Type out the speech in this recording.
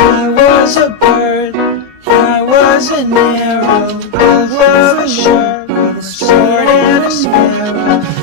I was a bird, I was an arrow, both were a shirt with a sword and a sparrow.